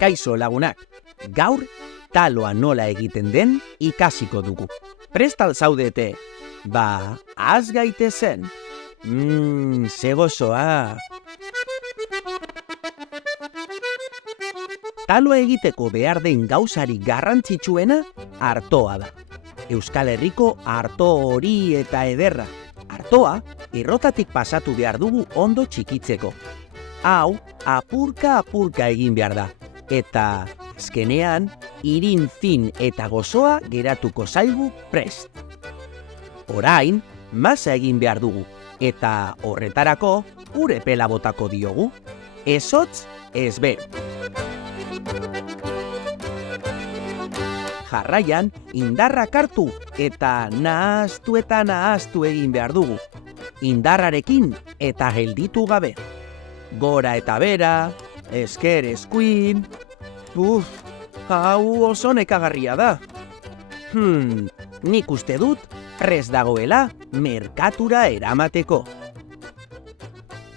Kaixo lagunak, gaur taloa nola egiten den ikasiko dugu. Prest al zaudete? Ba, az gaitezen. Ze gozoa. Taloa egiteko behar den gauzarik garrantzitsuena artoa da. Euskal Herriko arto hori eta ederra. Artoa, errotatik pasatu behar dugu ondo txikitzeko. Hau, apurka egin behar da. Eta, azkenean, irin fin eta gozoa geratuko zaigu prest. Orain, masa egin behar dugu. Eta horretarako, ure pela botako diogu. Ez hotz, ez bero. Jarraian, indarrak hartu eta nahaztu egin behar dugu. Indarrarekin eta gelditu gabe. Gora eta bera, esker eskuin. Hau oso nekagarria da. Nik uste dut prest dagoela merkatura eramateko.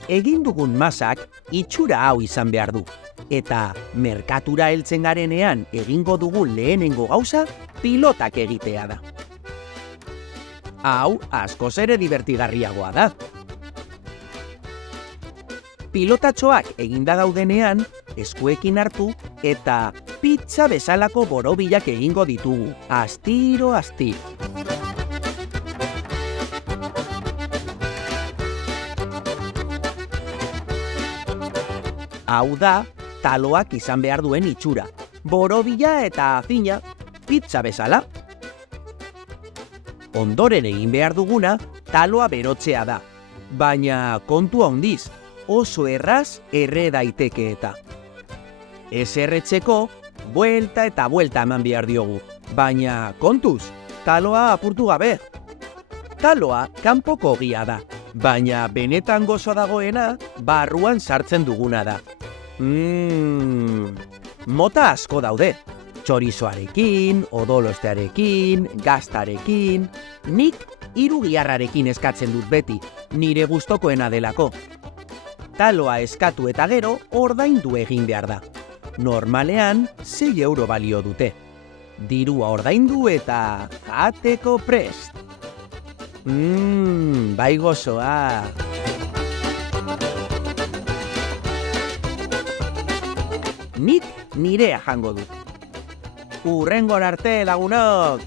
Egin dugun masak itxura hau izan behar du. Eta merkatura heltzen garenean egingo dugun lehenengo gauza pilotak egitea da. Hau askoz ere divertigarriagoa da. Pilotatxoak eginda daudenean, eskuekin hartu eta pizza bezalako borobilak egingo ditugu, astiro. Hau da, taloak izan behar duen itxura, borobila eta azina, pizza bezala. Ondoren egin behar duguna, taloa berotzea da, baina kontua handiz, oso erraz erre daiteke eta. Ez erretzeko, buelta eta buelta eman behar diogu, baina kontuz, taloa apurtu gabe. Taloa kanpoko ogia da, baina benetan gozo dagoena, barruan sartzen duguna da. Mota asko daude, txorizoarekin, odolostearekin, gaztarekin. Nik 3 giharrarekin eskatzen dut beti, nire gustokoena delako. Taloa eskatu eta gero ordaindu egin behar da. Normalean 6 euro balio dute. Dirua ordaindu eta jateko prest. Bai gozoa. Nik nirea jango dut. Hurrengora arte lagunok!